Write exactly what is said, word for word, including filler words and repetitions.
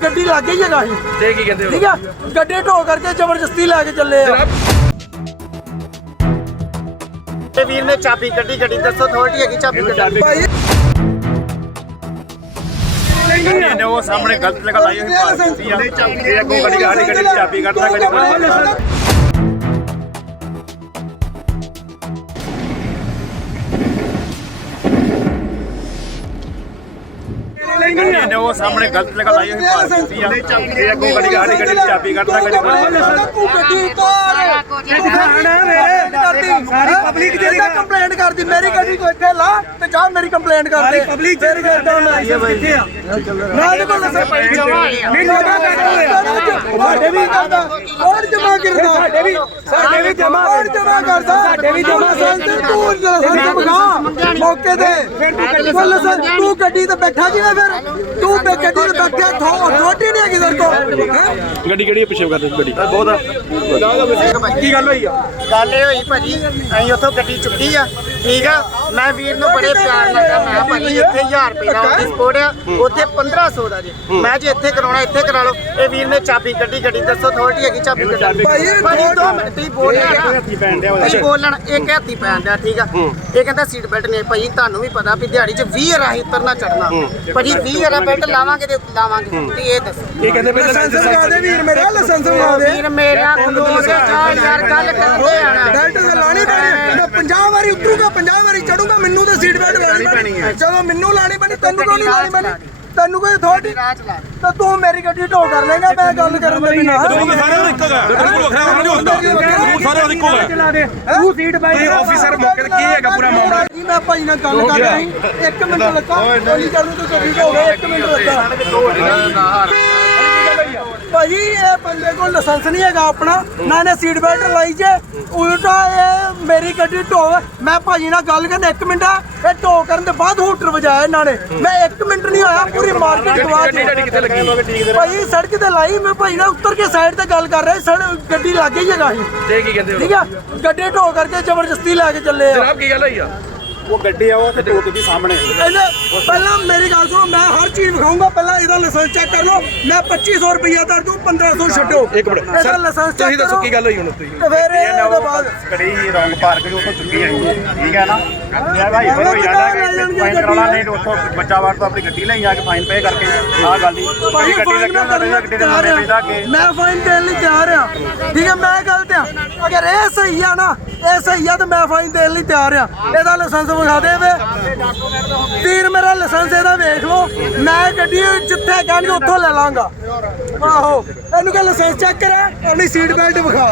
ਗੱਡੀ ਲੱਗ ਗਈ ਹੈਗਾ ਅਸੀਂ ਤੇ ਕੀ ਕਹਿੰਦੇ ਠੀਕ ਆ ਗੱਡੀ ਢੋ ਕਰਕੇ ਜ਼ਬਰਦਸਤੀ ਲੈ ਕੇ ਚੱਲੇ ਆ। ਤੇ ਵੀਰ ਨੇ ਚਾਬੀ ਕੱਢੀ ਗੱਡੀ ਦੱਸੋ ਅਥਾਰਟੀ ਹੈਗੀ ਚਾਬੀ ਕੱਢਣ ਭਾਈ ਨੇ ਉਹ ਸਾਹਮਣੇ ਗਲਤ ਜਗ੍ਹਾ ਲਾਈ ਹੋਈ ਪਾਰਕ ਕੀਤੀ ਆ ਇਹ ਅੱਗੋਂ ਗੱਡੀ ਸਾਡੀ ਗੱਡੀ ਦੀ ਚਾਬੀ ਕੱਢਦਾ ਗੱਡੀ ਕੋਲ ਨੇ ਉਹ ਸਾਹਮਣੇ ਗਲਤ ਜਗ੍ਹਾ ਲਾਈ ਹੋਈ ਪਾਰਕ ਕੀਤੀ ਆ ਇਹ ਅੱਗੋਂ ਗੱਡੀ ਸਾਡੀ ਗੱਡੀ ਦੀ ਚਾਬੀ ਕੱਢਦਾ ਗੱਡੀ ਕੋਲ ਤੂੰ ਗੱਡੀ ਉਤਾਰ ਤੂੰ ਖਾਣਾ ਰੇ ਕਰਦੀ ਸਾਰੀ ਪਬਲਿਕ ਜਿਹੜੀ ਕੰਪਲੇਂਟ ਕਰਦੀ ਮੇਰੀ ਗੱਡੀ ਕੋ ਇੱਥੇ ਲਾ ਤੇ ਜਾ ਮੇਰੀ ਕੰਪਲੇਂਟ ਕਰ ਦੇ ਪਬਲਿਕ ਜਿਹੜੀ ਕਰਦਾ ਮੈਂ ਕਿੱਥੇ ਆ ਨਾ ਇਹਦੇ ਕੋਲ ਸੇ ਨਹੀਂ ਜਮਾ ਕਰਦਾ ਸਾਡੇ ਵੀ ਕਰਦਾ ਕੌਣ ਜਮਾ ਕਰਦਾ ਸਾਡੇ ਵੀ ਸਾਡੇ ਵੀ ਜਮਾ ਕੌਣ ਜਮਾ ਕਰਦਾ ਸਾਡੇ ਵੀ ਜਮਾ ਸੰਤ ਤੂੰ ਲਾਇਸੈਂਸ ਮੌਕੇ ਤੇ ਫਿਰ ਲਾਇਸੈਂਸ ਤੂੰ ਗੱਡੀ ਤੇ ਬੈਠਾ ਕਿਵੇਂ ਫਿਰ ਤੂੰ ਬੇ ਗੱਡੀ ਤੇ ਬੈਠਿਆ ਥੋ ਥੋਟੀ ਨਹੀਂ ਹੈਗੀ ਤੇਰੇ ਕੋਲ ਗੱਡੀ ਕਿਹੜੀ ਪਿੱਛੇ ਕਰਦੇ ਗੱਡੀ ਬਹੁਤ ਕੀ ਗੱਲ ਹੋਈ ਆ ਗੱਲ ਇਹ ਹੋਈ ਭਾਜੀ ਅਸੀਂ ਉੱਥੋਂ ਗੱਡੀ ਚੁੱਕੀ ਆ ਠੀਕ ਆ ਮੈਂ ਵੀਰ ਨੂੰ ਬੜੇ ਪਿਆਰ ਨਾਲ ਕਿਹਾ ਮੈਂ ਭਾਜੀ ਇੱਥੇ ਹਜ਼ਾਰ ਰੁਪਏ ਦਾ ਉਹਦੀ ਸਪੋਰਟ ਆ ਉੱਥੇ ਪੰਦਰਾਂ ਸੌ ਦਾ ਜੀ ਮੈਂ ਜੇ ਇੱਥੇ ਕਰਾਉਣਾ ਇੱਥੇ ਕਰਾ ਲਓ ਇਹ ਵੀਰ ਨੇ ਚਾਬੀ ਕੱਢੀ ਗੱਡੀ ਦੱਸੋ ਅਥਾਰਟੀ ਹੈਗੀ ਚਾਬੀ ਕੱਢਣ ਭਾਜੀ ਦੋ ਮਿੰਟ ਤੁਸੀਂ ਬੋਲਣਾ ਤੁਸੀਂ ਬੋਲਣਾ ਇੱਕ ਹੱਥੀ ਪੈਣ ਦਿਆ ਠੀਕ ਆ ਇਹ ਕਹਿੰਦਾ ਸੀਟ ਬੈਲਟ ਨਹੀਂ ਭਾਜੀ ਤੁਹਾਨੂੰ ਵੀ ਪਤਾ ਵੀ ਦਿਹਾੜੀ 'ਚ ਵੀਹ ਰਾਹੀਂ ਉਤਰਨਾ ਚੜਨਾ ਭਾਜੀ ਵੀਹ ਰਾ ਬੈਲਟ ਲਾਵਾਂਗੇ ਤੇ ਲਾਵਾਂਗੇ ਤੇ ਇਹ ਦੱਸੋ ਇਹ ਕਹਿੰਦੇ ਪਹਿਲਾਂ ਲਾਇਸੈਂਸ ਲਗਾ ਦੇ ਵੀਰ ਮੇਰਾ ਲਾਇਸੈਂਸ ਲਗਾ ਦੇ ਵੀਰ ਮੇਰਾ ਖਲੋਸ ਜਾ ਯਾਰ ਗੱਲ ਕਰਦੇ ਆਣਾ ਬੈਲਟ ਤੇ ਲਾਣੀ ਪੈਣੀ ਮੈਂ ਪੰਜਾਹ ਵਾਰੀ ਉਤਰੂਗਾ ਪੰਜਾਹ ਵਾਰੀ ਚੜੂਗਾ ਮੈਨੂੰ ਤੇ ਸੀਟ ਬੈਲਟ ਲਾਣੀ ਪੈਣੀ ਹੈ ਜਦੋਂ ਮੈਨੂੰ ਲਾਣੀ ਪੈਣੀ ਤੈਨੂੰ ਕਿਉਂ ਨਹੀਂ ਲਾਣੀ ਪੈਣੀ ਤੈਨੂੰ ਕੋਈ ਅਥਾਰਟੀ ਤਾਂ ਤੂੰ ਮੇਰੀ ਗੱਡੀ ਢੋ ਕਰ ਲੇਗਾ ਮੈਂ ਗੱਲ ਕਰਨ ਦੇ ਬਿਨਾ ਸਾਰੇ ਇੱਕੋ ਹੈ ਬਿਲਕੁਲ ਵੱਖਰਾ ਨਹੀਂ ਹੁੰਦਾ ਸਾਰੇ ਇੱਕੋ ਹੈ ਤੂੰ ਸੀਟ ਬੈਲਟ ਆਫੀਸਰ ਮੌਕੇ ਤੇ ਕੀ ਹੈਗਾ ਪੂਰਾ ਮਾਮਲਾ ਜੀ ਮੈਂ ਭਾਈ ਨਾਲ ਗੱਲ ਕਰ ਰਿਹਾ ਸੀ ਇੱਕ ਮਿੰਟ ਲੱਗਾ ਗੋਲੀ ਕਰਨ ਨੂੰ ਗੱਡੀ ਢੋ ਗਏ ਇੱਕ ਮਿੰਟ ਲੱਗਾ ਭਾਜੀ ਇਹ ਬੰਦੇ ਕੋਲ ਲਾਇਸੈਂਸ ਨਹੀਂ ਹੈਗਾ ਆਪਣਾ ਨਾ ਇਹਨੇ ਸੀਟ ਬੈਲਟ ਲਾਈ ਜੇ ਉਲਟਾ ਇਹ ਮੇਰੀ ਗੱਡੀ ਢੋ ਮੈਂ ਭਾਜੀ ਨਾਲ ਗੱਲ ਕਰਨ ਇੱਕ ਮਿੰਟ ਇਹ ਢੋ ਕਰਨ ਦੇ ਬਾਅਦ ਹੂਟਰ ਵਜਾਇਆ ਇਹਨਾਂ ਨੇ ਮੈਂ ਇੱਕ ਮਿੰਟ ਨਹੀਂ ਹੋਇਆ ਪੂਰੀ ਮਾਰਕੀਟ ਗਵਾ ਦਿੱਤੀ ਭਾਈ ਸੜਕ ਤੇ ਲਾਈ ਮੈਂ ਭਾਈ ਨਾਲ ਉੱਤਰ ਕੇ ਸਾਈਡ ਤੇ ਗੱਲ ਕਰ ਰਿਹਾ ਸੜਕ ਗੱਡੀ ਲੱਗ ਗਈ ਹੈਗਾ ਅਸੀਂ ਤੇ ਕੀ ਕਹਿੰਦੇ ਠੀਕ ਆ ਗੱਡੀ ਢੋ ਕਰਕੇ ਜ਼ਬਰਦਸਤੀ ਲੈ ਕੇ ਚੱਲੇ ਆ ਜਨਾਬ ਕੀ ਗੱਲ ਹੋਈ ਆ ਉਹ ਗੱਡੀ ਆ ਉਹ ਤੇ ਟੋਟ ਦੀ ਸਾਹਮਣੇ ਇਹਨੇ ਪਹਿਲਾਂ ਮੇਰੀ ਗੱਲ ਸੁਣੋ ਮੈਂ ਹਰ ਚੀਜ਼ ਵਿਖਾਊਂਗਾ ਪਹਿਲਾਂ ਇਹਦਾ ਲਾਇਸੈਂਸ ਚੈੱਕ ਕਰ ਲਓ ਮੈਂ ਪੱਚੀ ਸੌ ਰੁਪਇਆ ਦਰ ਦੂੰ ਪੰਦਰਾਂ ਸੌ ਛੱਡੋ ਇੱਕ ਮਿੰਟ ਇਹਦਾ ਲਾਇਸੈਂਸ ਚੈੱਕ ਤੁਸੀਂ ਦੱਸੋ ਕੀ ਗੱਲ ਹੋਈ ਹੁਣ ਤੁਸੀਂ ਤੇ ਫਿਰ ਇਹਦੇ ਬਾਅਦ ਗੱਡੀ ਰੌਂਗ ਪਾਰਕ ਜੋ ਉੱਥੋਂ ਚੁੱਕੀ ਆਈ ਠੀਕ ਹੈ ਨਾ ਯਾਰ ਭਾਈ ਫਿਰ ਹੋ ਜਾਂਦਾ ਕਿ ਫਾਈਨ ਕਰਾਉਣਾ ਨਹੀਂ ਉੱਥੋਂ ਬੱਚਾ ਵਾਰ ਤੋਂ ਆਪਣੀ ਗੱਡੀ ਲਈ ਜਾ ਕੇ ਫਾਈਨ ਪੇ ਕਰਕੇ ਆਹ ਗੱਲ ਦੀ ਭਾਈ ਗੱਡੀ ਫਾਈਨ ਲੱਗਣਾ ਮੈਂ ਗੱਡੀ ਦੇ ਨਾਮ ਪੈਂਦਾ ਕਿ ਮੈਂ ਫਾਈਨ ਦੇਣ ਲਈ ਤਿਆਰ ਆ ਠੀਕ ਹੈ ਮੈਂ ਗਲਤ ਆ ਅਗਰ ਇਹ ਸਹੀ ਆ ਨਾ ਇਹ ਸਹੀ ਆ ਤਾਂ ਮੈਂ ਫਾਈਨ ਦੇਣ ਲਈ ਤਿਆਰ ਆ ਇਹਦਾ ਲਾਇਸੈਂਸ ਵਿਖਾ ਦੇ ਵੇ ਵੀਰ ਮੇਰਾ ਲਾਇਸੈਂਸ ਇਹਦਾ ਵੇਖ ਲਓ ਮੈਂ ਗੱਡੀ ਜਿੱਥੇ ਕਹਿਣਗੇ ਉੱਥੋਂ ਲੈ ਲਾਂਗਾ ਆਹੋ ਇਹਨੂੰ ਕਹ ਲਾਇਸੈਂਸ ਚੈੱਕ ਕਰਾ ਆਪਣੀ ਸੀਟ ਬੈਲਟ ਵਿਖਾ